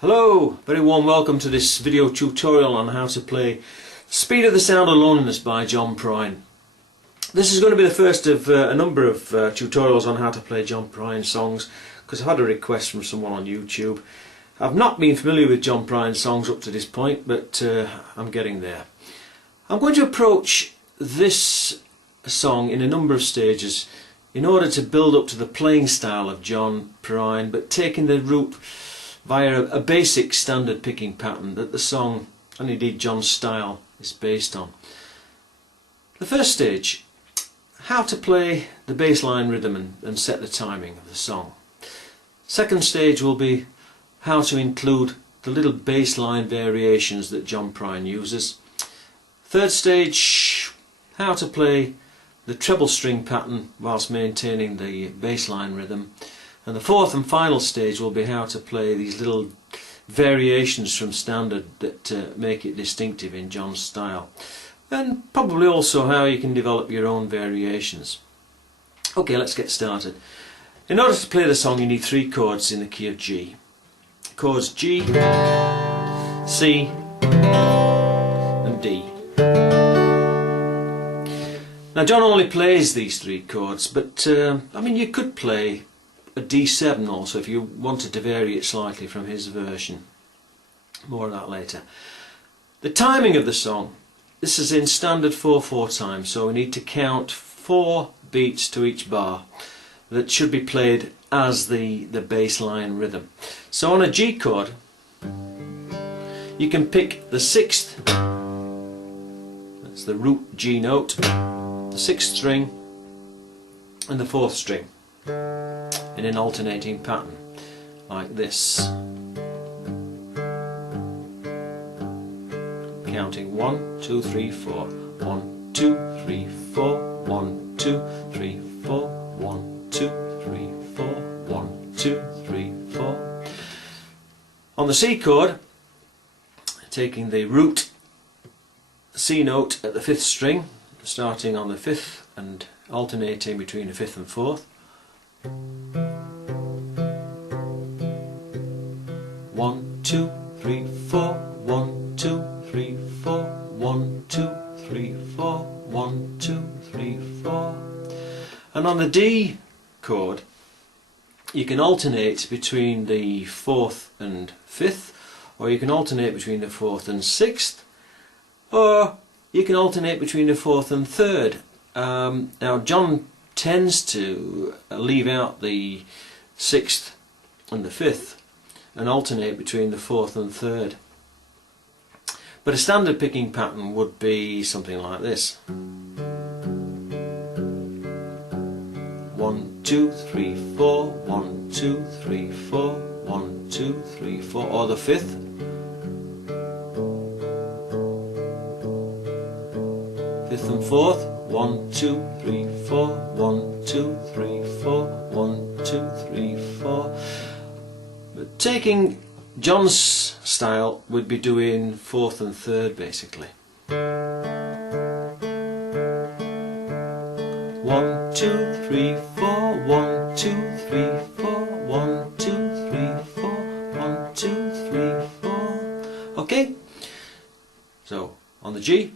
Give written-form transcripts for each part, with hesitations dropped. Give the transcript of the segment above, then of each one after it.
Hello, very warm welcome to this video tutorial on how to play Speed of the Sound of Loneliness by John Prine. This is going to be the first of a number of tutorials on how to play John Prine songs, because I've had a request from someone on YouTube. I've not been familiar with John Prine songs up to this point, but I'm getting there. I'm going to approach this song in a number of stages in order to build up to the playing style of John Prine, but taking the route via a basic standard picking pattern that the song, and indeed John's style, is based on. The first stage, how to play the bass line rhythm and set the timing of the song. Second stage will be how to include the little bass line variations that John Prine uses. Third stage, how to play the treble string pattern whilst maintaining the bass line rhythm. And the fourth and final stage will be how to play these little variations from standard that make it distinctive in John's style, and probably also how you can develop your own variations. Okay, let's get started. In order to play the song you need three chords in the key of G. Chords G, C and D. Now John only plays these three chords, but I mean, you could play a D7 also if you wanted to vary it slightly from his version. More of that later. The timing of the song, this is in standard 4/4 time, so we need to count 4 beats to each bar that should be played as the bass line rhythm. So on a G chord you can pick the 6th, that's the root G note, the 6th string and the 4th string in an alternating pattern like this, counting 1, 2, 3, 4, 1, 2, 3, 4, 1, 2, 3, 4, 1, 2, 3, 4, 1, 2, 3, 4. On the C chord, taking the root C note at the 5th string, starting on the 5th and alternating between the 5th and 4th. 1, 2, 3, 4, 1, 2, 3, 4, 1, 2, 3, 4, 1, 2, 3, 4. And on the D chord you can alternate between the 4th and 5th, or you can alternate between the 4th and 6th, or you can alternate between the 4th and 3rd. Now John tends to leave out the 6th and the 5th and alternate between the 4th and 3rd. But a standard picking pattern would be something like this. 1, 2, 3, 4, 1, 2, 3, 4, 1, 2, 3, 4, or the 5th. 5th and 4th. 1, 2, 3, 4, 1, 2, 3, 4, 1, 2, 3, 4. But taking John's style, we'd be doing 4th and 3rd basically. 1, 2, 3, 4, 1, 2, 3, 4, 1, 2, 3, 4, 1, 2, 3, 4. Okay? So, on the G,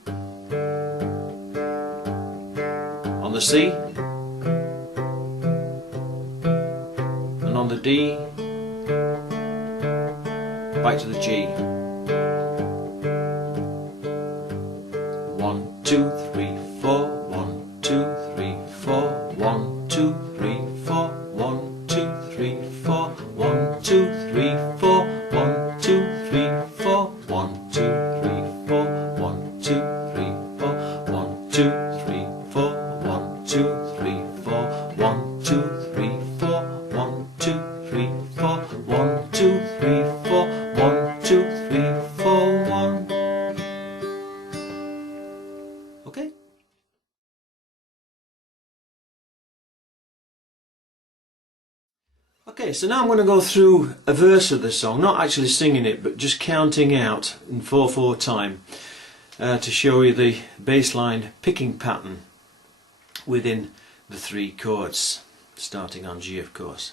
on the C, and on the D, back to the G. 1, 2, 3, 4, 1, 2, 3, 4, 1, 2, 3, 4, 1, 2, 3, 4, 1, 2, 3, 4, 1, 2, 3, 4, 1, 2, 3, 4, 1, 2, 3, 4, 1, 2, 3, 4, 1, 2, 3, 4, 1, 2, 3, 4, 1, 2, 3, 4, 1, 2, 3, 4, 1, 2, 3, 4, 1. Okay? Okay, so now I'm going to go through a verse of the song, not actually singing it, but just counting out in 4/4 time to show you the bass line picking pattern within the three chords, starting on G of course.